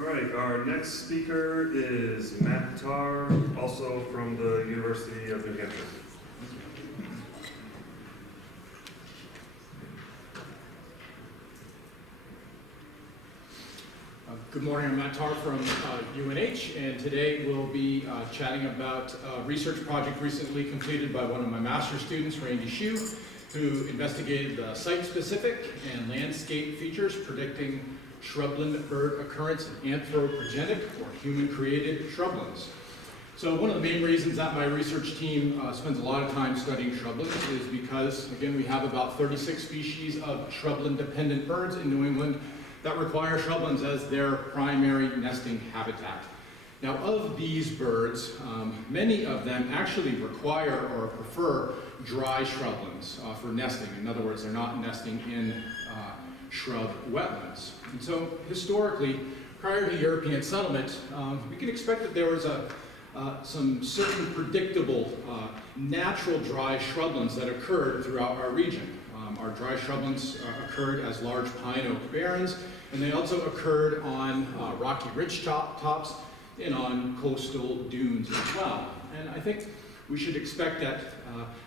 All right, our next speaker is Matt Tarr, also from the University of New Hampshire. Good morning, I'm Matt Tarr from UNH, and today we'll be chatting about a research project recently completed by one of my master's students, Randy Hsu, who investigated the site-specific and landscape features predicting shrubland bird occurrence in anthropogenic or human-created shrublands. So one of the main reasons that my research team spends a lot of time studying shrublands is because, again, we have about 36 species of shrubland-dependent birds in New England that require shrublands as their primary nesting habitat. Now, of these birds, many of them actually require or prefer dry shrublands for nesting. In other words, they're not nesting in shrub wetlands. And so, historically, prior to European settlement, we can expect that there was some certain predictable natural dry shrublands that occurred throughout our region. Our dry shrublands occurred as large pine oak barrens, and they also occurred on rocky ridge tops and on coastal dunes as well. And I think we should expect that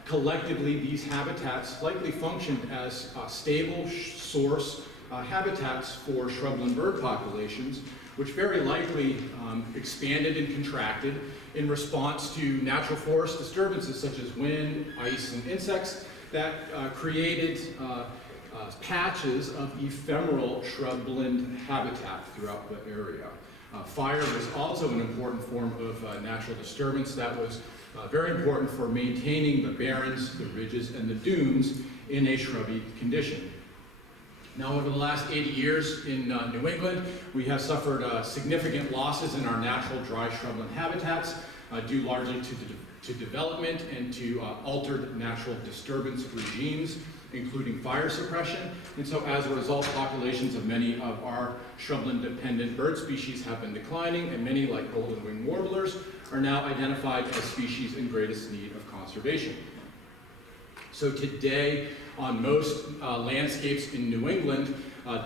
collectively these habitats likely functioned as stable source habitats for shrubland bird populations, which very likely expanded and contracted in response to natural forest disturbances such as wind, ice, and insects that created patches of ephemeral shrubland habitat throughout the area. Fire was also an important form of natural disturbance that was very important for maintaining the barrens, the ridges, and the dunes in a shrubby condition. Now, over the last 80 years in New England, we have suffered significant losses in our natural dry shrubland habitats, due largely to development and to altered natural disturbance regimes, including fire suppression. And so as a result, populations of many of our shrubland-dependent bird species have been declining, and many, like golden-winged warblers, are now identified as species in greatest need of conservation. So today, on most landscapes in New England,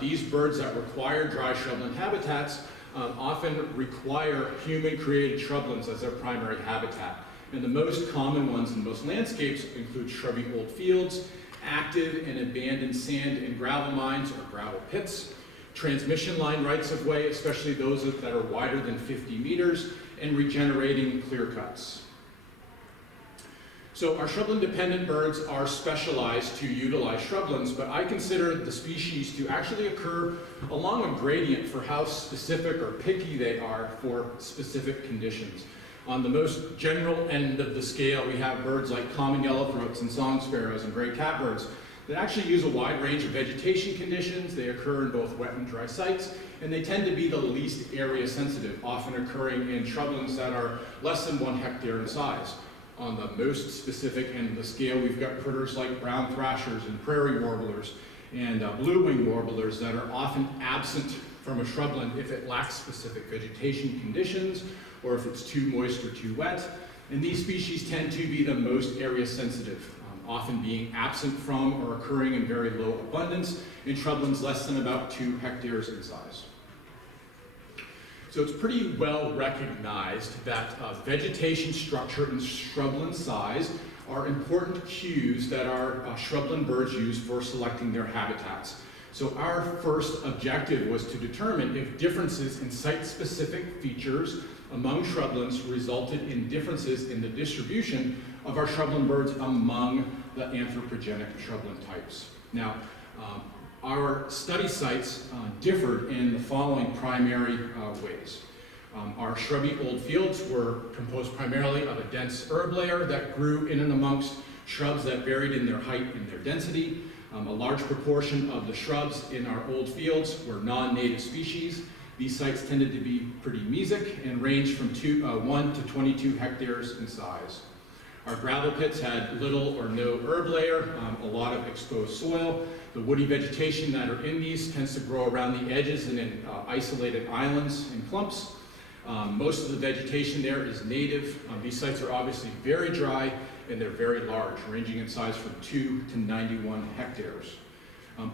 these birds that require dry shrubland habitats often require human-created shrublands as their primary habitat. And the most common ones in most landscapes include shrubby old fields, active and abandoned sand and gravel mines or gravel pits, transmission line rights-of-way, especially those that are wider than 50 meters, and regenerating clear cuts. So our shrubland-dependent birds are specialized to utilize shrublands, but I consider the species to actually occur along a gradient for how specific or picky they are for specific conditions. On the most general end of the scale, we have birds like common yellowthroats and song sparrows and gray catbirds that actually use a wide range of vegetation conditions. They occur in both wet and dry sites, and they tend to be the least area sensitive, often occurring in shrublands that are less than 1 hectare in size. On the most specific end of the scale, we've got critters like brown thrashers and prairie warblers and blue-winged warblers that are often absent from a shrubland if it lacks specific vegetation conditions or if it's too moist or too wet. And these species tend to be the most area sensitive, often being absent from or occurring in very low abundance in shrublands less than about 2 hectares in size. So it's pretty well recognized that vegetation structure and shrubland size are important cues that our shrubland birds use for selecting their habitats. So our first objective was to determine if differences in site-specific features among shrublands resulted in differences in the distribution of our shrubland birds among the anthropogenic shrubland types. Now, our study sites differed in the following primary ways. Our shrubby old fields were composed primarily of a dense herb layer that grew in and amongst shrubs that varied in their height and their density. A large proportion of the shrubs in our old fields were non-native species. These sites tended to be pretty mesic and ranged from 1 to 22 hectares in size. Our gravel pits had little or no herb layer, a lot of exposed soil. The woody vegetation that are in these tends to grow around the edges and in isolated islands and clumps. Most of the vegetation there is native. These sites are obviously very dry and they're very large, ranging in size from 2 to 91 hectares.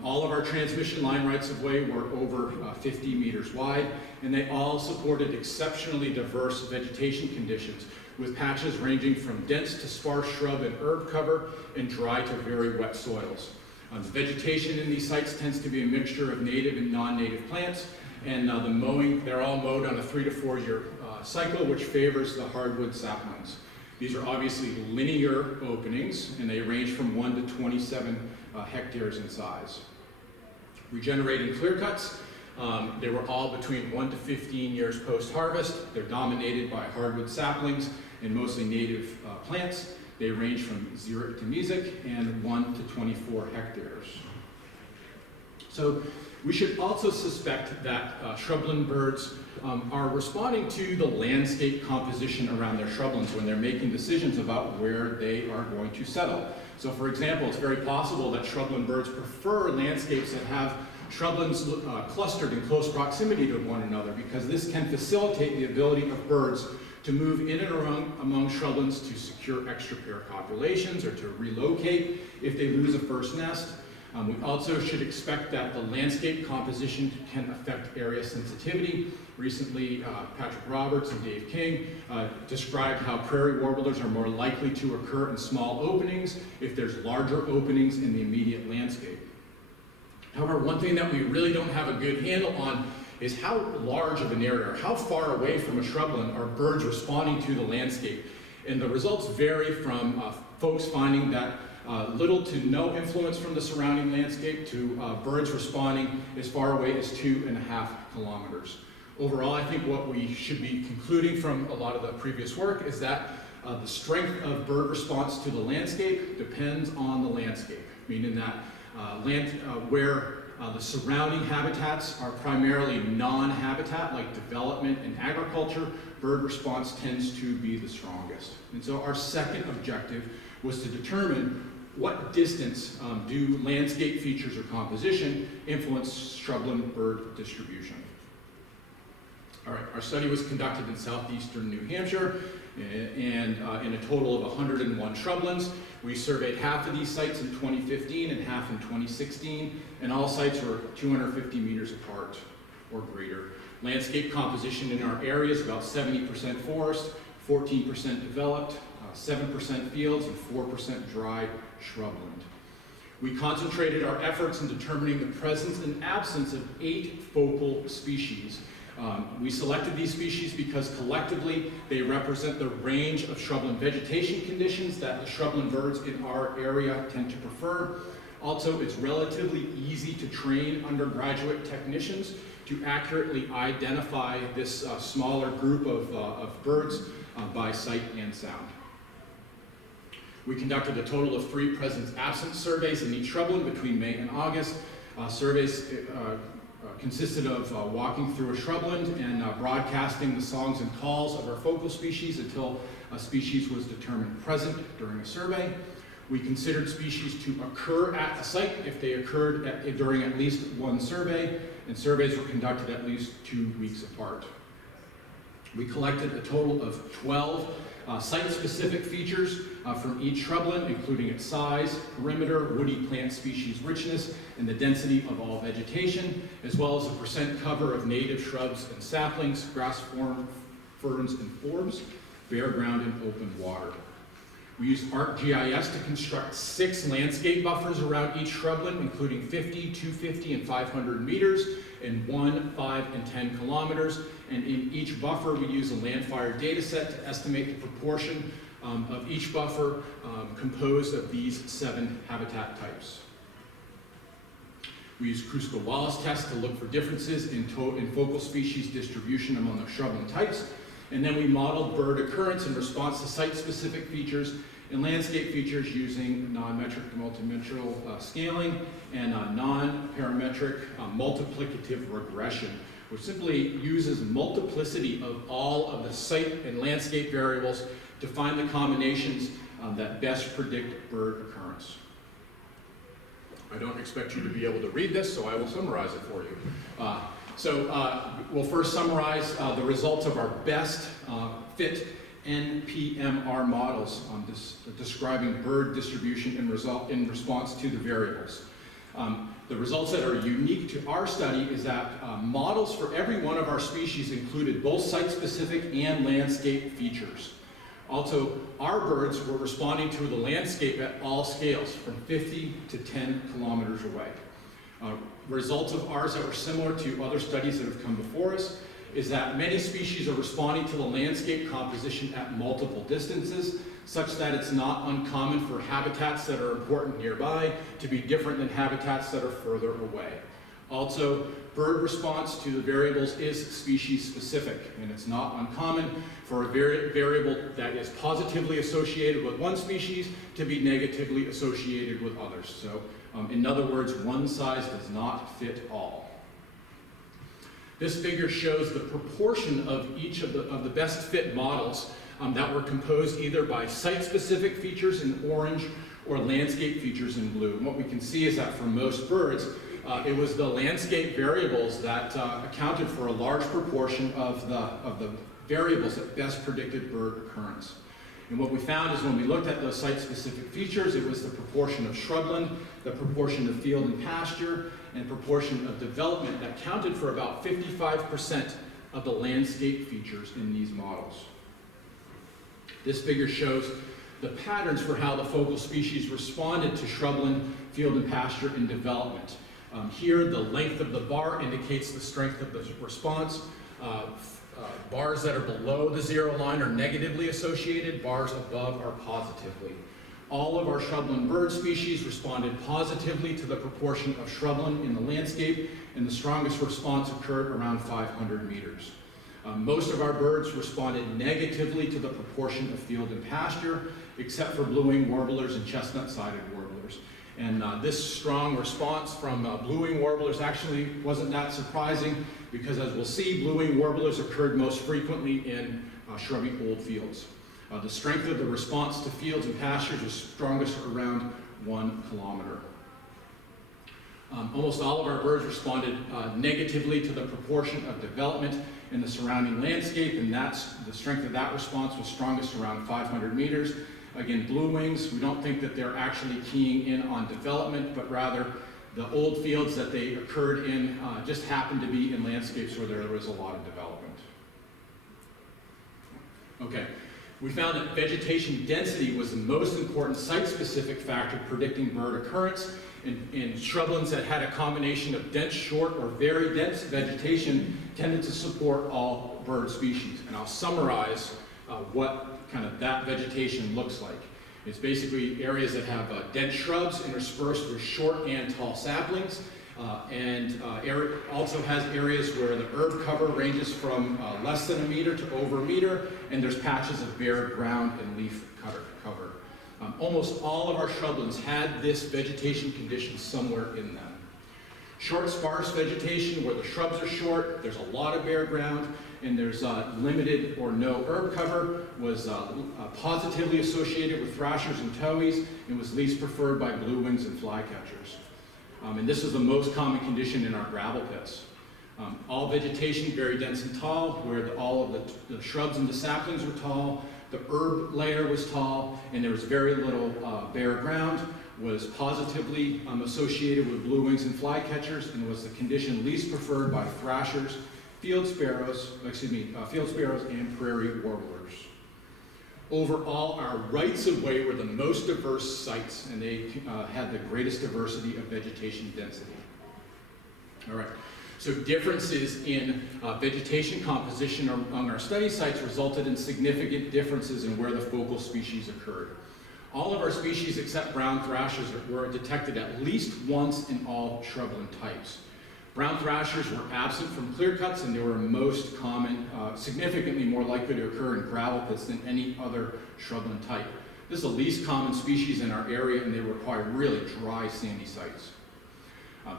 All of our transmission line rights-of-way were over 50 meters wide, and they all supported exceptionally diverse vegetation conditions, with patches ranging from dense to sparse shrub and herb cover and dry to very wet soils. The vegetation in these sites tends to be a mixture of native and non-native plants, and the mowing, they're all mowed on a 3 to 4 year cycle, which favors the hardwood saplings. These are obviously linear openings, and they range from 1 to 27 hectares in size. Regenerating clear cuts, they were all between 1 to 15 years post-harvest. They're dominated by hardwood saplings and mostly native plants. They range from xeric to mesic and 1 to 24 hectares. So we should also suspect that shrubland birds are responding to the landscape composition around their shrublands when they're making decisions about where they are going to settle. So for example, it's very possible that shrubland birds prefer landscapes that have shrublands clustered in close proximity to one another, because this can facilitate the ability of birds to move in and around among shrublands to secure extra pair populations or to relocate if they lose a first nest. We also should expect that the landscape composition can affect area sensitivity. Recently, Patrick Roberts and Dave King described how prairie warblers are more likely to occur in small openings if there's larger openings in the immediate landscape. However, one thing that we really don't have a good handle on is how large of an area, or how far away from a shrubland are birds responding to the landscape. And the results vary from folks finding that little to no influence from the surrounding landscape to birds responding as far away as 2.5 kilometers. Overall, I think what we should be concluding from a lot of the previous work is that the strength of bird response to the landscape depends on the landscape, meaning that where the surrounding habitats are primarily non-habitat, like development and agriculture, bird response tends to be the strongest. And so our second objective was to determine what distance do landscape features or composition influence shrubland bird distribution. All right, our study was conducted in southeastern New Hampshire and in a total of 101 shrublands. We surveyed half of these sites in 2015 and half in 2016, and all sites were 250 meters apart or greater. Landscape composition in our area is about 70% forest, 14% developed, 7% fields, and 4% dry shrubland. We concentrated our efforts in determining the presence and absence of 8 focal species. We selected these species because collectively they represent the range of shrubland vegetation conditions that the shrubland birds in our area tend to prefer. Also, it's relatively easy to train undergraduate technicians to accurately identify this smaller group of birds by sight and sound. We conducted a total of 3 presence-absence surveys in each shrubland between May and August. Surveys consisted of walking through a shrubland and broadcasting the songs and calls of our focal species until a species was determined present during a survey. We considered species to occur at a site if they occurred during at least one survey, and surveys were conducted at least 2 weeks apart. We collected a total of 12 site-specific features from each shrubland, including its size, perimeter, woody plant species richness, and the density of all vegetation, as well as the percent cover of native shrubs and saplings, grass ferns and forbs, bare ground and open water. We used ArcGIS to construct 6 landscape buffers around each shrubland, including 50, 250, and 500 meters, and 1, 5, and 10 kilometers. And in each buffer, we use a landfire data set to estimate the proportion of each buffer composed of these 7 habitat types. We used Kruskal-Wallis tests to look for differences in focal species distribution among the shrubland types. And then we modeled bird occurrence in response to site-specific features and landscape features using non-metric to multimetrical scaling and non-parametric multiplicative regression, which simply uses multiplicity of all of the site and landscape variables to find the combinations that best predict bird occurrence. I don't expect you to be able to read this, so I will summarize it for you. We'll first summarize the results of our best fit NPMR models describing bird distribution in response to the variables. The results that are unique to our study is that models for every one of our species included both site-specific and landscape features. Also, our birds were responding to the landscape at all scales, from 50 to 10 kilometers away. Results of ours that were similar to other studies that have come before us is that many species are responding to the landscape composition at multiple distances, such that it's not uncommon for habitats that are important nearby to be different than habitats that are further away. Also, bird response to the variables is species specific, and it's not uncommon for a variable that is positively associated with one species to be negatively associated with others. So, in other words, one size does not fit all. This figure shows the proportion of each of the best fit models that were composed either by site-specific features in orange or landscape features in blue. And what we can see is that for most birds, it was the landscape variables that accounted for a large proportion of the variables that best predicted bird occurrence. And what we found is when we looked at those site-specific features, it was the proportion of shrubland, the proportion of field and pasture, and proportion of development that counted for about 55% of the landscape features in these models. This figure shows the patterns for how the focal species responded to shrubland, field and pasture in development. Here, the length of the bar indicates the strength of the response. Bars that are below the zero line are negatively associated, bars above are positively. All of our shrubland bird species responded positively to the proportion of shrubland in the landscape, and the strongest response occurred around 500 meters. Most of our birds responded negatively to the proportion of field and pasture, except for blue-winged warblers and chestnut-sided warblers. And this strong response from blue-winged warblers actually wasn't that surprising, because as we'll see, blue-winged warblers occurred most frequently in shrubby old fields. The strength of the response to fields and pastures was strongest around 1 kilometer. Almost all of our birds responded negatively to the proportion of development in the surrounding landscape, and the strength of that response was strongest around 500 meters. Again, blue wings, we don't think that they're actually keying in on development, but rather the old fields that they occurred in just happened to be in landscapes where there was a lot of development. Okay, we found that vegetation density was the most important site-specific factor predicting bird occurrence. In shrublands that had a combination of dense, short, or very dense vegetation tended to support all bird species. And I'll summarize what kind of that vegetation looks like. It's basically areas that have dense shrubs interspersed with short and tall saplings, and also has areas where the herb cover ranges from less than a meter to over a meter, and there's patches of bare ground and leaf cover. Almost all of our shrublands had this vegetation condition somewhere in them. Short, sparse vegetation where the shrubs are short, there's a lot of bare ground, and there's limited or no herb cover, was positively associated with thrashers and towies, and was least preferred by blue wings and flycatchers. And this is the most common condition in our gravel pits. All vegetation very dense and tall, where all of the shrubs and the saplings were tall, the herb layer was tall, and there was very little bare ground, was positively associated with blue wings and flycatchers, and was the condition least preferred by thrashers, field sparrows and prairie warblers. Overall, our rights-of-way were the most diverse sites, and they had the greatest diversity of vegetation density. All right. So differences in vegetation composition among our study sites resulted in significant differences in where the focal species occurred. All of our species except brown thrashers were detected at least once in all shrubland types. Brown thrashers were absent from clear cuts, and they were most common, significantly more likely to occur in gravel pits than any other shrubland type. This is the least common species in our area, and they require really dry, sandy sites.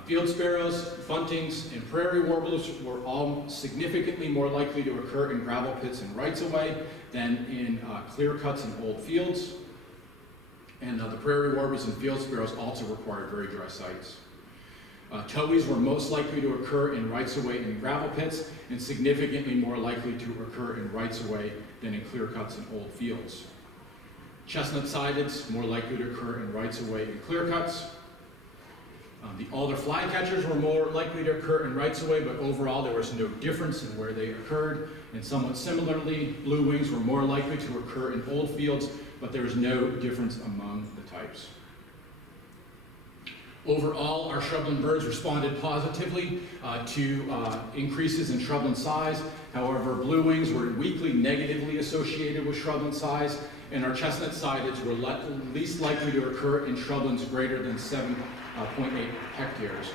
Field sparrows, buntings, and prairie warblers were all significantly more likely to occur in gravel pits and rights-of-way than in clear cuts and old fields. And the prairie warblers and field sparrows also required very dry sites. Towies were most likely to occur in rights-of-way and gravel pits, and significantly more likely to occur in rights-of-way than in clear cuts and old fields. Chestnut-sideds more likely to occur in rights-of-way and clear cuts. The alder flycatchers were more likely to occur in rights-of-way, but overall there was no difference in where they occurred. And somewhat similarly, blue wings were more likely to occur in old fields, but there was no difference among the types. Overall, our shrubland birds responded positively to increases in shrubland size. However, blue wings were weakly negatively associated with shrubland size, and our chestnut-sideds were least likely to occur in shrublands greater than 7.8 hectares.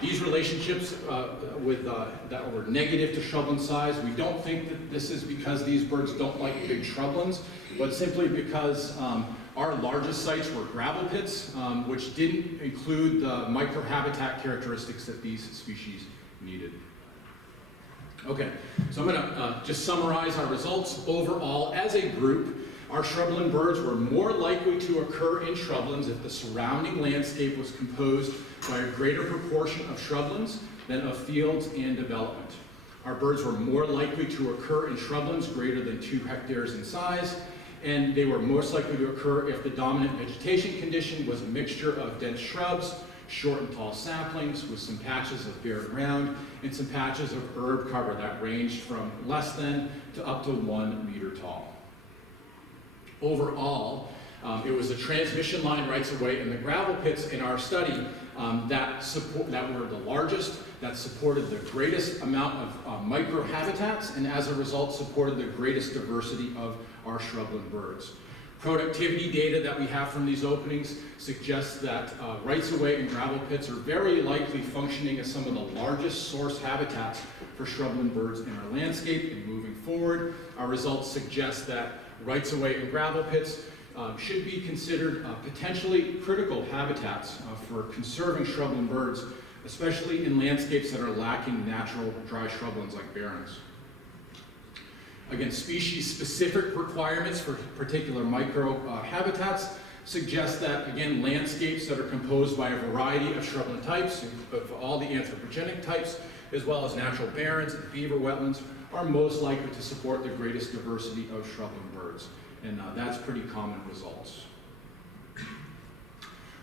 These relationships that were negative to shrubland size, we don't think that this is because these birds don't like big shrublands, but simply because our largest sites were gravel pits, which didn't include the microhabitat characteristics that these species needed. Okay, so I'm gonna just summarize our results. Overall, as a group, our shrubland birds were more likely to occur in shrublands if the surrounding landscape was composed by a greater proportion of shrublands than of fields and development. Our birds were more likely to occur in shrublands greater than 2 hectares in size, and they were most likely to occur if the dominant vegetation condition was a mixture of dense shrubs, short and tall saplings with some patches of bare ground, and some patches of herb cover that ranged from less than to up to 1 meter tall. Overall, it was the transmission line rights of way and the gravel pits in our study that were the largest, that supported the greatest amount of microhabitats, and as a result supported the greatest diversity of our shrubland birds. Productivity data that we have from these openings suggests that rights of way and gravel pits are very likely functioning as some of the largest source habitats for shrubland birds in our landscape. And moving forward, our results suggest that rights of way and gravel pits should be considered potentially critical habitats for conserving shrubland birds, especially in landscapes that are lacking natural dry shrublands like barrens. Again, species-specific requirements for particular micro-habitats suggest that, again, landscapes that are composed by a variety of shrubland types, of all the anthropogenic types, as well as natural barrens and beaver wetlands, are most likely to support the greatest diversity of shrubland birds. And that's pretty common results.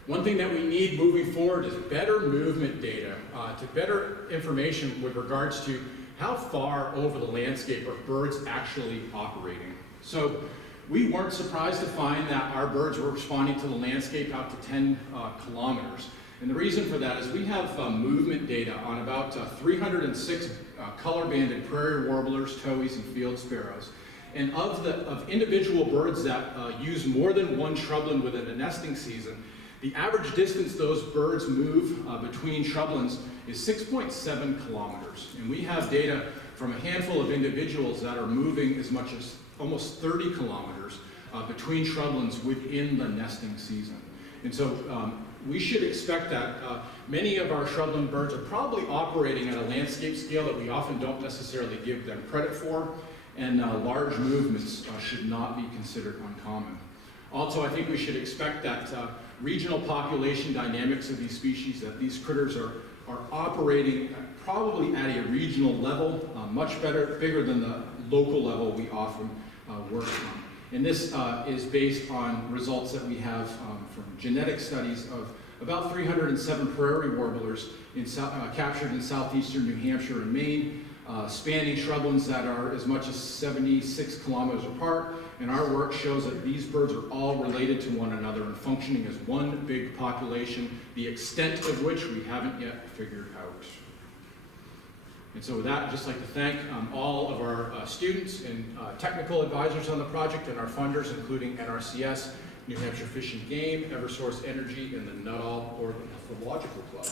One thing that we need moving forward is better movement data, to better information with regards to how far over the landscape are birds actually operating. So we weren't surprised to find that our birds were responding to the landscape out to 10 kilometers. And the reason for that is we have movement data on about 306 color-banded prairie warblers, towhees, and field sparrows. And of individual birds that use more than one shrubland within a nesting season, the average distance those birds move between shrublands is 6.7 kilometers. And we have data from a handful of individuals that are moving as much as almost 30 kilometers between shrublands within the nesting season. And so we should expect that many of our shrubland birds are probably operating at a landscape scale that we often don't necessarily give them credit for, and large movements should not be considered uncommon. Also, I think we should expect that regional population dynamics of these species, that these critters are operating probably at a regional level, much bigger than the local level we often work on. And this is based on results that we have from genetic studies of about 307 prairie warblers captured in southeastern New Hampshire and Maine, spanning shrublands that are as much as 76 kilometers apart. And our work shows that these birds are all related to one another and functioning as one big population, the extent of which we haven't yet figured out. And so with that, I'd just like to thank all of our students and technical advisors on the project and our funders, including NRCS, New Hampshire Fish and Game, Eversource Energy, and the Nuttall Ornithological Club.